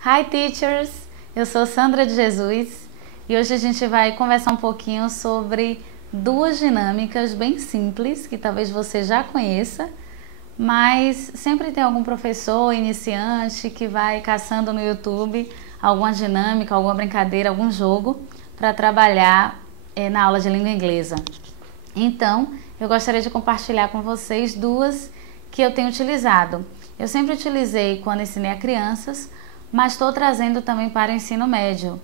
Hi teachers, eu sou Sandra de Jesus e hoje a gente vai conversar um pouquinho sobre duas dinâmicas bem simples que talvez você já conheça, mas sempre tem algum professor iniciante que vai caçando no YouTube alguma dinâmica, alguma brincadeira, algum jogo para trabalhar na aula de língua inglesa. Então, eu gostaria de compartilhar com vocês duas que eu tenho utilizado. Eu sempre utilizei quando ensinei a crianças, mas estou trazendo também para o ensino médio,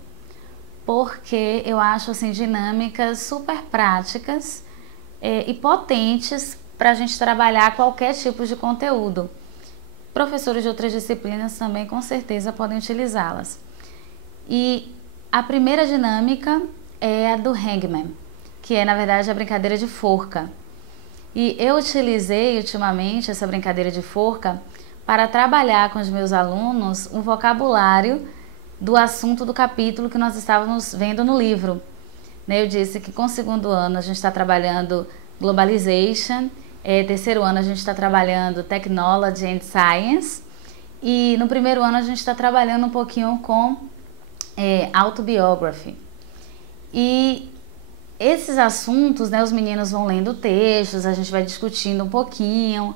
porque eu acho assim dinâmicas super práticas e potentes para a gente trabalhar qualquer tipo de conteúdo. Professores de outras disciplinas também com certeza podem utilizá-las. E a primeira dinâmica é a do hangman, que é na verdade a brincadeira de forca. E eu utilizei ultimamente essa brincadeira de forca para trabalhar com os meus alunos um vocabulário do assunto do capítulo que nós estávamos vendo no livro. Eu disse que com o segundo ano a gente está trabalhando Globalization, terceiro ano a gente está trabalhando Technology and Science e no primeiro ano a gente está trabalhando um pouquinho com Autobiography. E esses assuntos, os meninos vão lendo textos, a gente vai discutindo um pouquinho,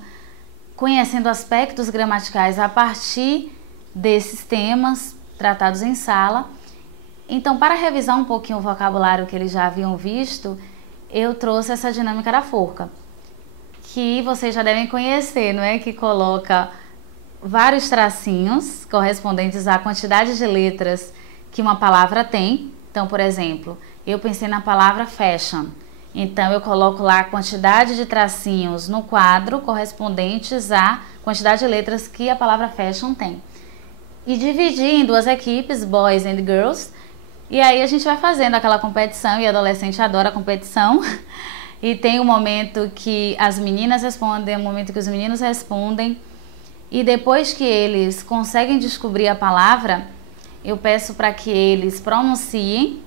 conhecendo aspectos gramaticais a partir desses temas tratados em sala. Então, para revisar um pouquinho o vocabulário que eles já haviam visto, eu trouxe essa dinâmica da forca, que vocês já devem conhecer, não é? Que coloca vários tracinhos correspondentes à quantidade de letras que uma palavra tem. Então, por exemplo, eu pensei na palavra fashion. Então, eu coloco lá a quantidade de tracinhos no quadro correspondentes à quantidade de letras que a palavra fashion tem. E dividi em duas equipes, boys and girls, e aí a gente vai fazendo aquela competição, e adolescente adora competição. E tem um momento que as meninas respondem, um momento que os meninos respondem, e depois que eles conseguem descobrir a palavra, eu peço para que eles pronunciem.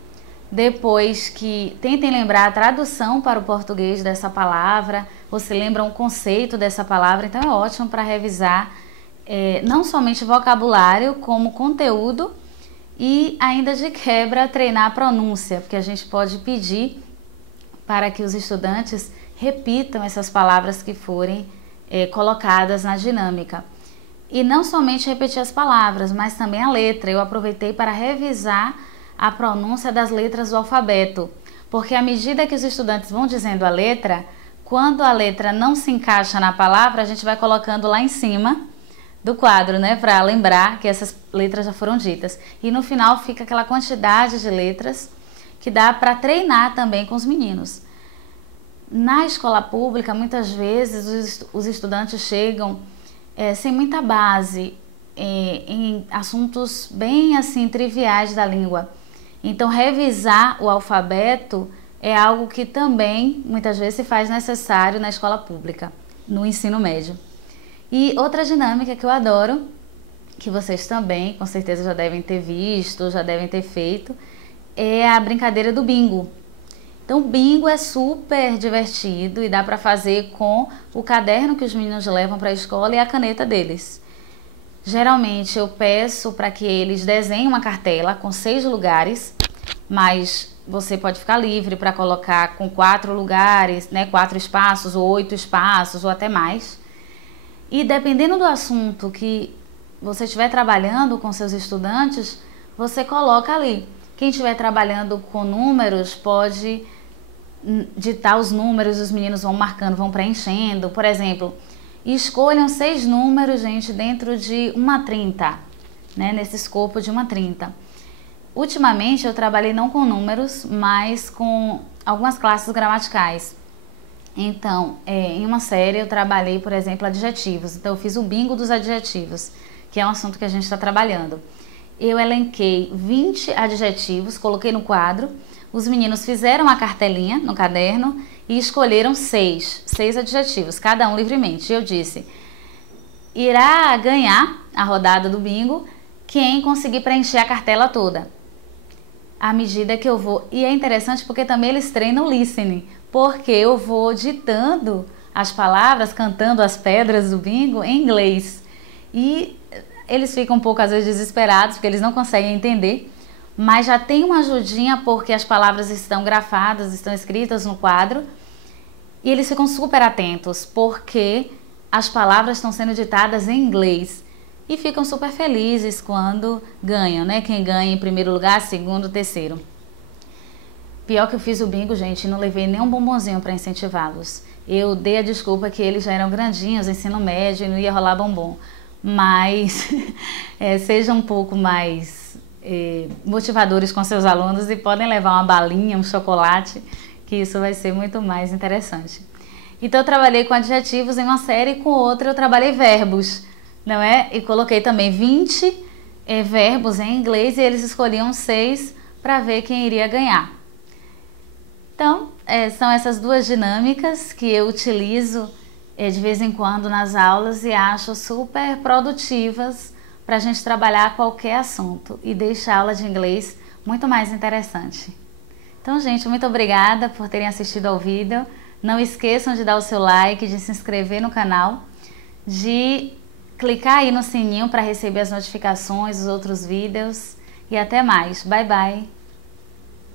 Depois que tentem lembrar a tradução para o português dessa palavra, ou se lembram o conceito dessa palavra, então é ótimo para revisar não somente vocabulário, como conteúdo e ainda de quebra treinar a pronúncia, porque a gente pode pedir para que os estudantes repitam essas palavras que forem colocadas na dinâmica. E não somente repetir as palavras, mas também a letra. Eu aproveitei para revisar a pronúncia das letras do alfabeto, porque à medida que os estudantes vão dizendo a letra, quando a letra não se encaixa na palavra, a gente vai colocando lá em cima do quadro, para lembrar que essas letras já foram ditas. E no final fica aquela quantidade de letras que dá para treinar também com os meninos. Na escola pública, muitas vezes os estudantes chegam sem muita base em assuntos bem assim triviais da língua. Então, revisar o alfabeto é algo que também, muitas vezes, se faz necessário na escola pública, no ensino médio. E outra dinâmica que eu adoro, que vocês também, com certeza, já devem ter visto, já devem ter feito, é a brincadeira do bingo. Então, o bingo é super divertido e dá para fazer com o caderno que os meninos levam para a escola e a caneta deles. Geralmente eu peço para que eles desenhem uma cartela com 6 lugares, mas você pode ficar livre para colocar com 4 lugares, 4 espaços ou 8 espaços ou até mais. E dependendo do assunto que você estiver trabalhando com seus estudantes, você coloca ali. Quem estiver trabalhando com números pode ditar os números, os meninos vão marcando, vão preenchendo. Por exemplo, escolham 6 números, gente, dentro de uma 30, nesse escopo de uma 30. Ultimamente eu trabalhei não com números, mas com algumas classes gramaticais. Então, em uma série eu trabalhei, por exemplo, adjetivos. Então eu fiz o bingo dos adjetivos, que é um assunto que a gente está trabalhando. Eu elenquei 20 adjetivos, coloquei no quadro, os meninos fizeram a cartelinha no caderno e escolheram 6 adjetivos, cada um livremente. Eu disse, irá ganhar a rodada do bingo quem conseguir preencher a cartela toda. À medida que eu vou... E é interessante porque também eles treinam listening, porque eu vou ditando as palavras, cantando as pedras do bingo em inglês. E eles ficam um pouco às vezes desesperados, porque eles não conseguem entender, mas já tem uma ajudinha porque as palavras estão grafadas, estão escritas no quadro, e eles ficam super atentos, porque as palavras estão sendo ditadas em inglês. E ficam super felizes quando ganham, né? Quem ganha em primeiro lugar, segundo, terceiro. Pior que eu fiz o bingo, gente, não levei nem um bombonzinho para incentivá-los. Eu dei a desculpa que eles já eram grandinhos, ensino médio, e não ia rolar bombom. Mas sejam um pouco mais motivadores com seus alunos e podem levar uma balinha, um chocolate, que isso vai ser muito mais interessante. Então eu trabalhei com adjetivos em uma série, com outra eu trabalhei verbos, não é? E coloquei também 20 verbos em inglês e eles escolhiam 6 para ver quem iria ganhar. Então, são essas duas dinâmicas que eu utilizo de vez em quando nas aulas e acho super produtivas para a gente trabalhar qualquer assunto e deixar a aula de inglês muito mais interessante. Então, gente, muito obrigada por terem assistido ao vídeo. Não esqueçam de dar o seu like, de se inscrever no canal, de clicar aí no sininho para receber as notificações dos outros vídeos e até mais. Bye, bye!